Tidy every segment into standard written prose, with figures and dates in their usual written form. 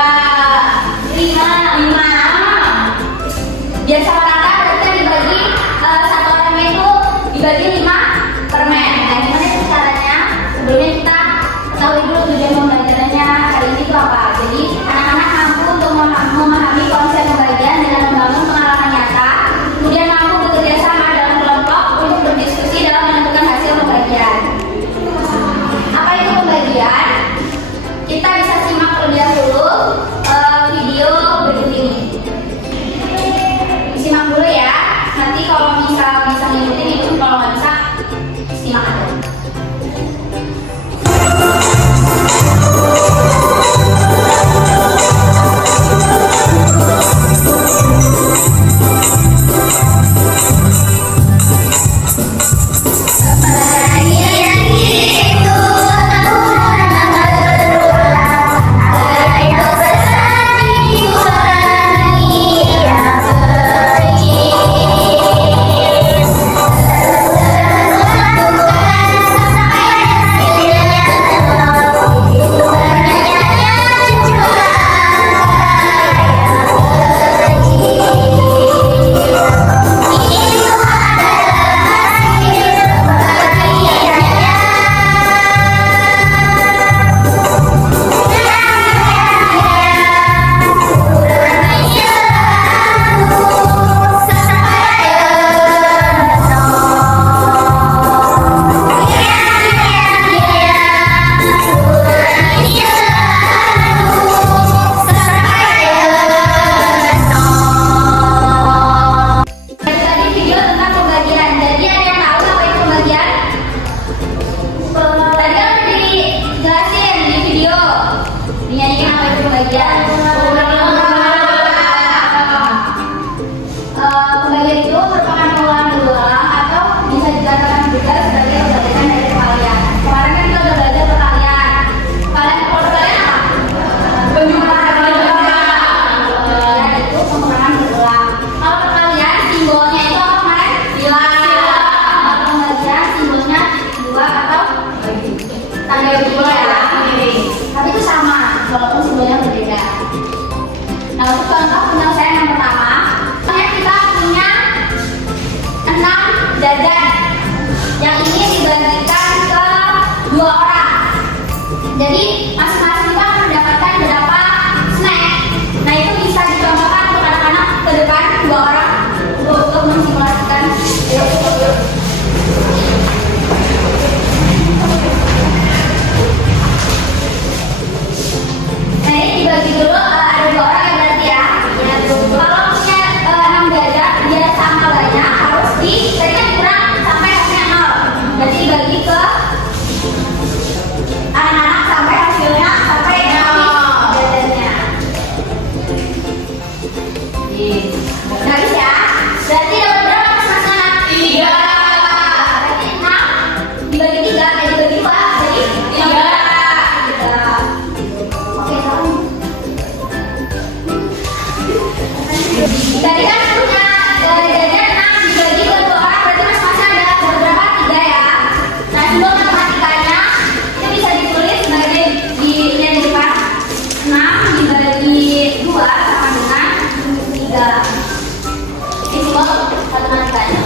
5. Biar sama rata berarti kan dibagi satu orangnya itu dibagi 5 permen. Nah, gimana itu caranya? Sebelumnya kita ketahui dulu tujuan pembelajarannya hari ini itu apa. Jadi anak-anak mampu untuk memahami konsep pembagian dengan membangun pengalaman nyata, kemudian mampu bekerja sama dalam kelompok untuk berdiskusi dalam menentukan hasil pembagian. Apa itu pembagian? Kita bisa simak terlebih dahulu video berikut ini. Simak dulu ya. Nanti kalau misal bisa ngikutin itu, kalau nggak bisa simak aja. Pembagian itu merupakan pengelolaan berulang atau bisa dikatakan juga sebagai pembelajaran dari kalian. Kemarin kan kita udah belajar perkalian. Kalau kalian apa? Penjumlahan. Itu pengulangan berulang. Kalau perkalian simbolnya itu apa kemarin? Bilang. Kalau pembagian simbolnya 2 atau tanda dua ya. Tapi itu sama, walaupun simbolnya berbeda. Nah, untuk contoh penyelesaian yang pertama, kita punya 6 jajan yang ini dibagikan ke 2 orang. Jadi masing-masing itu akan mendapatkan berapa snack. Nah, itu bisa dicontohkan untuk anak-anak ke depan 2 orang untuk mensimulasikan. Yuk. Nah, ini dibagi dulu, ada 2 orang yang berarti ya. Kalau punya 6 jajan, dia sama banyak, harus tadinya kurang sampai hasilnya 0. Berarti dibagi ke anak-anak sampai hasilnya sampai habis jajannya. Habis ya. Berarti dapat berapa mas-masnya? 3. Berarti 6 dibagi 3, dibagi 2, jadi 3. Oke, tahu. Tadi kan punya jajan 6 dibagi ke 2 orang, berarti mas-masnya ada berapa? 3 ya. Nah, simbol matematikanya itu bisa ditulis sebagai di depan 6 dibagi 2 sama dengan 3. Ini simbol matematikanya.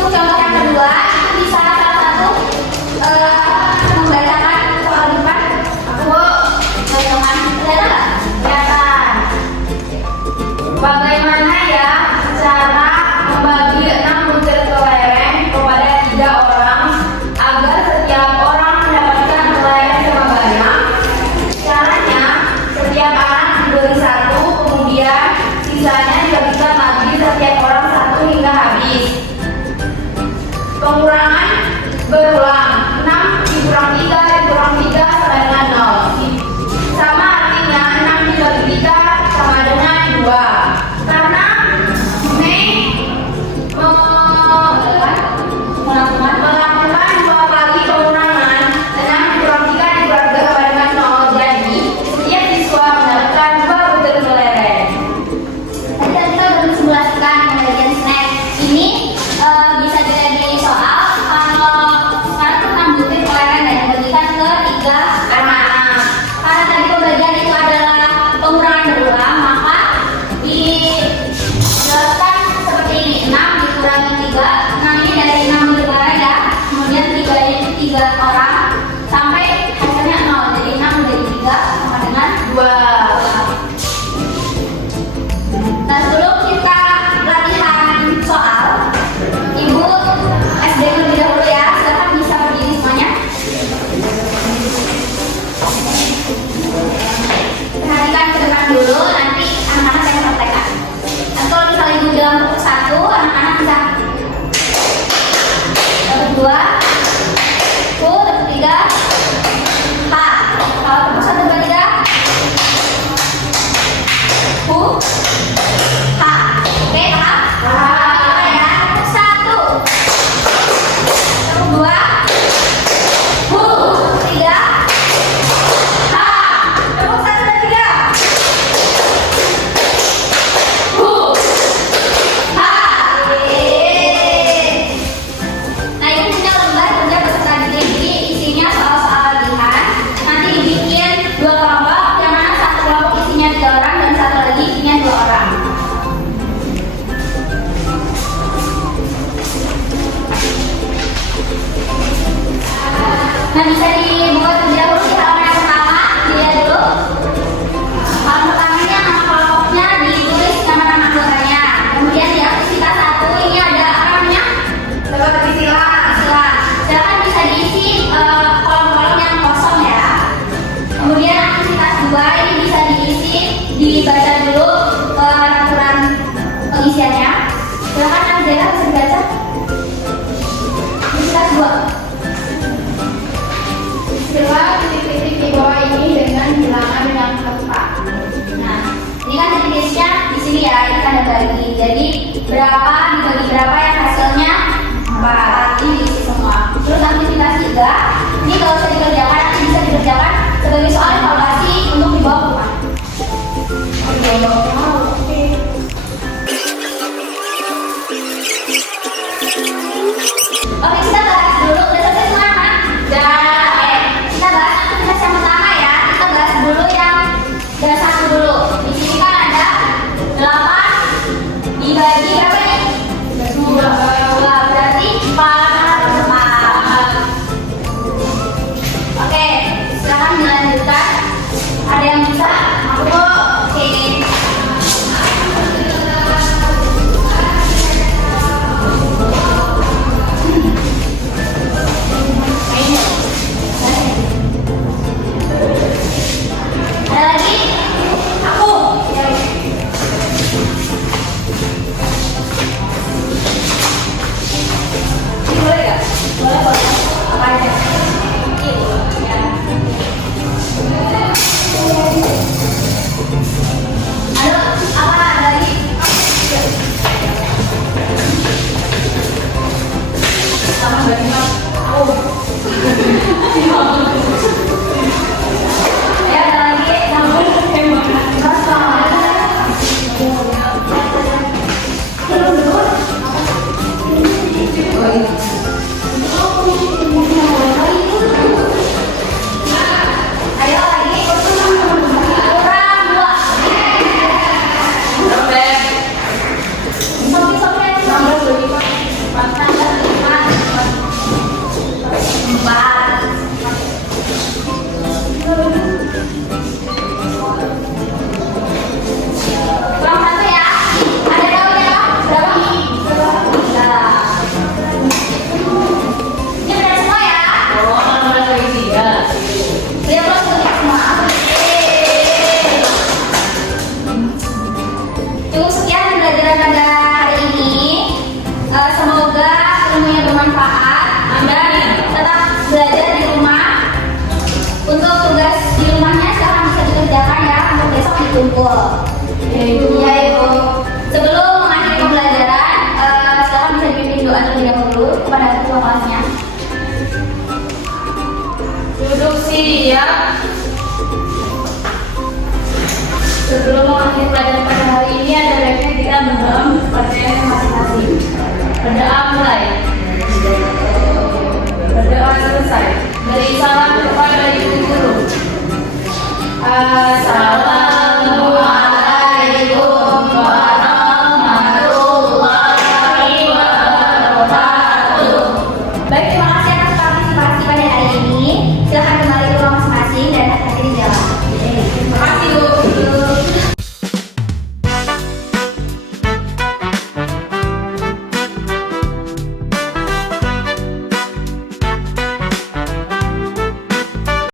Untuk contoh yang kedua, itu bisa salah satu membacakan soal depan. Aku bacakan, kelihatan nggak? Bagaimana ya cara membagi 6 butir kelereng kepada 3 orang agar setiap orang mendapatkan kelereng sama banyak? Caranya, setiap anak diberi 1, kemudian sisanya dibagikan lagi setiap orang 1 hingga habis. dibaca dulu peraturan pengisiannya. Silakan Nazira bisa dibaca. Ini kelas 2. Sila titik-titik di bawah ini dengan bilangan yang tepat. Nah, ini kan titiknya di sini ya, ini kan ada bagi. Jadi berapa dibagi berapa yang hasilnya 4. Ini diisi semua. Terus aktivitas 3, ini kalau bisa dikerjakan nanti bisa dikerjakan sebagai soal evaluasi untuk dibawa ke rumah. Oke, kita bahas dulu. Udah selesai semua kan? Kita bahas aktivitas yang pertama ya. Kita bahas dulu yang dan 1 dulu. Di sini kan ada 8 dibagi berapa nih? 2. Berarti 4. Oke, sekarang dilanjutkan. Ada yang bisa? Aku kok. Oke. Ada lagi? Aku. Ini boleh nggak? Boleh. Apa aja? Ini ya. Apa ada lagi? Sama berarti aku. Ya, ada lagi. Ayo lagi. Kurang 2. Sopi-sopi nomor 5. 4. Kurang 1 ya. Ada tahu ya? Berapa? 3. Ini benar semua ya? Dia plus semua. Cukup sekian pembelajaran pada hari ini. Semoga ilmunya bermanfaat. Anda tetap belajar di rumah. Untuk tugas di rumahnya sekarang bisa dikerjakan ya. Untuk besok dikumpul. Ya Ibu. Sebelum mengakhiri pembelajaran, sekarang bisa dipimpin doa terlebih dahulu kepada ketua kelasnya. Duduk siap. Sebelum mengakhiri pelajaran pada hari ini, ada baiknya kita mendalam kepercayaan masing-masing. Berdoa mulai. Berdoa selesai. Beri salam kepada ibu guru. Assalamualaikum.